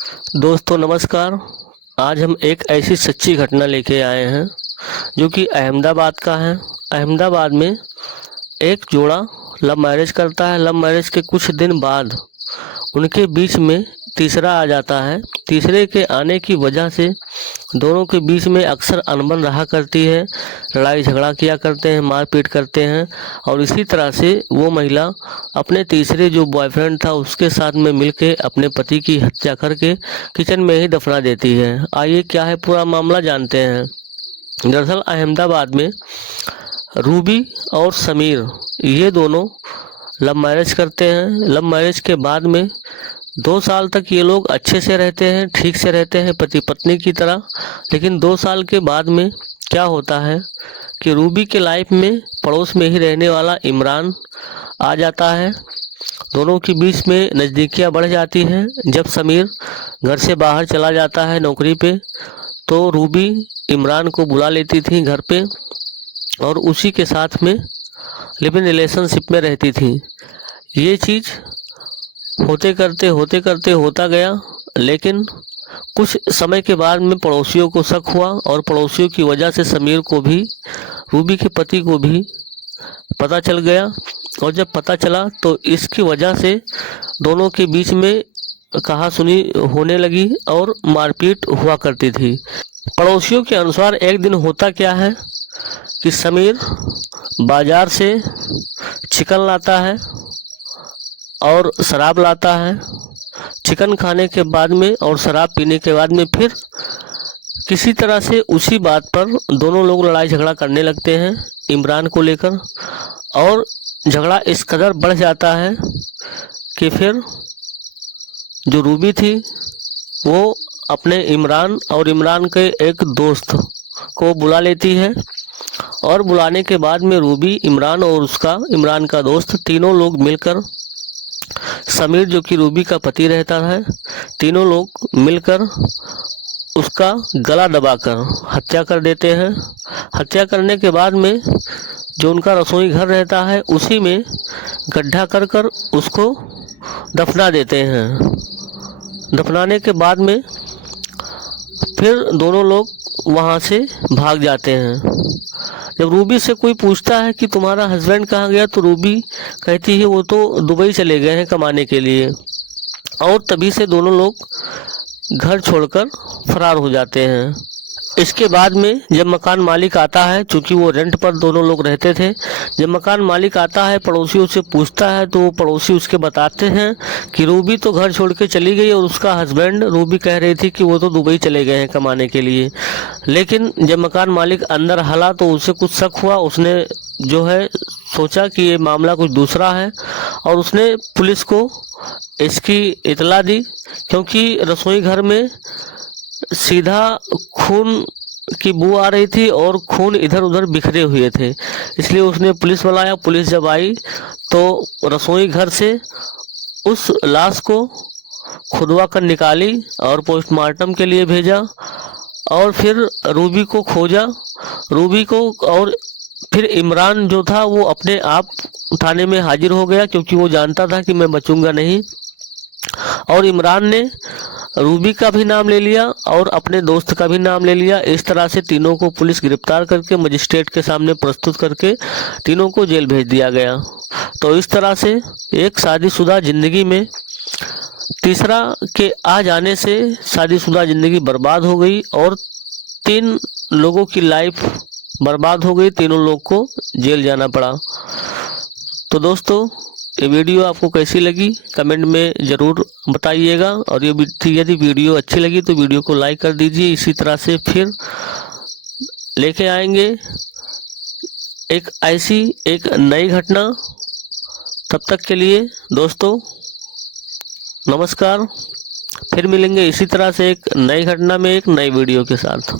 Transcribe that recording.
दोस्तों नमस्कार। आज हम एक ऐसी सच्ची घटना लेके आए हैं जो कि अहमदाबाद का है। अहमदाबाद में एक जोड़ा लव मैरिज करता है। लव मैरिज के कुछ दिन बाद उनके बीच में तीसरा आ जाता है। तीसरे के आने की वजह से दोनों के बीच में अक्सर अनबन रहा करती है, लड़ाई झगड़ा किया करते हैं, मारपीट करते हैं। और इसी तरह से वो महिला अपने तीसरे जो बॉयफ्रेंड था उसके साथ में मिलके अपने पति की हत्या करके किचन में ही दफना देती है। आइए क्या है पूरा मामला जानते हैं। दरअसल अहमदाबाद में रूबी और समीर ये दोनों लव मैरिज करते हैं। लव मैरिज के बाद में 2 साल तक ये लोग अच्छे से रहते हैं, ठीक से रहते हैं, पति पत्नी की तरह। लेकिन 2 साल के बाद में क्या होता है कि रूबी के लाइफ में पड़ोस में ही रहने वाला इमरान आ जाता है। दोनों के बीच में नज़दीकियाँ बढ़ जाती हैं। जब समीर घर से बाहर चला जाता है नौकरी पे, तो रूबी इमरान को बुला लेती थी घर पे और उसी के साथ में लिव इन रिलेशनशिप में रहती थी। ये चीज़ होते करते होता गया। लेकिन कुछ समय के बाद में पड़ोसियों को शक हुआ और पड़ोसियों की वजह से समीर को भी, रूबी के पति को भी पता चल गया। और जब पता चला तो इसकी वजह से दोनों के बीच में कहा सुनी होने लगी और मारपीट हुआ करती थी। पड़ोसियों के अनुसार एक दिन होता क्या है कि समीर बाजार से चिकन लाता है और शराब लाता है। चिकन खाने के बाद में और शराब पीने के बाद में फिर किसी तरह से उसी बात पर दोनों लोग लड़ाई झगड़ा करने लगते हैं इमरान को लेकर। और झगड़ा इस कदर बढ़ जाता है कि फिर जो रूबी थी वो अपने इमरान और इमरान के एक दोस्त को बुला लेती है। और बुलाने के बाद में रूबी, इमरान और उसका इमरान का दोस्त तीनों लोग मिलकर, समीर जो कि रूबी का पति रहता है, तीनों लोग मिलकर उसका गला दबाकर हत्या कर देते हैं। हत्या करने के बाद में जो उनका रसोई घर रहता है उसी में गड्ढा कर कर उसको दफना देते हैं। दफनाने के बाद में फिर दोनों लोग वहाँ से भाग जाते हैं। जब रूबी से कोई पूछता है कि तुम्हारा हस्बैंड कहाँ गया, तो रूबी कहती है वो तो दुबई चले गए हैं कमाने के लिए। और तभी से दोनों लोग घर छोड़कर फरार हो जाते हैं। इसके बाद में जब मकान मालिक आता है, चूँकि वो रेंट पर दोनों लोग रहते थे, जब मकान मालिक आता है पड़ोसियों से पूछता है तो वो पड़ोसी उसके बताते हैं कि रूबी तो घर छोड़ के चली गई और उसका हस्बैंड, रूबी कह रही थी कि वो तो दुबई चले गए हैं कमाने के लिए। लेकिन जब मकान मालिक अंदर हला तो उसे कुछ शक हुआ। उसने जो है सोचा कि ये मामला कुछ दूसरा है और उसने पुलिस को इसकी इतला दी, क्योंकि रसोई घर में सीधा खून की बू आ रही थी और खून इधर उधर बिखरे हुए थे। इसलिए उसने पुलिस बुलाया। पुलिस जब आई तो रसोई घर से उस लाश को खुदवा कर निकाली और पोस्टमार्टम के लिए भेजा। और फिर रूबी को खोजा, रूबी को। और फिर इमरान जो था वो अपने आप थाने में हाजिर हो गया, क्योंकि वो जानता था कि मैं बचूंगा नहीं। और इमरान ने रूबी का भी नाम ले लिया और अपने दोस्त का भी नाम ले लिया। इस तरह से तीनों को पुलिस गिरफ्तार करके मजिस्ट्रेट के सामने प्रस्तुत करके तीनों को जेल भेज दिया गया। तो इस तरह से एक शादीशुदा जिंदगी में तीसरा के आ जाने से शादीशुदा जिंदगी बर्बाद हो गई और 3 लोगों की लाइफ बर्बाद हो गई। तीनों लोग को जेल जाना पड़ा। तो दोस्तों ये वीडियो आपको कैसी लगी कमेंट में ज़रूर बताइएगा। और यदि वीडियो अच्छी लगी तो वीडियो को लाइक कर दीजिए। इसी तरह से फिर लेके आएंगे एक ऐसी एक नई घटना। तब तक के लिए दोस्तों नमस्कार। फिर मिलेंगे इसी तरह से एक नई घटना में एक नई वीडियो के साथ।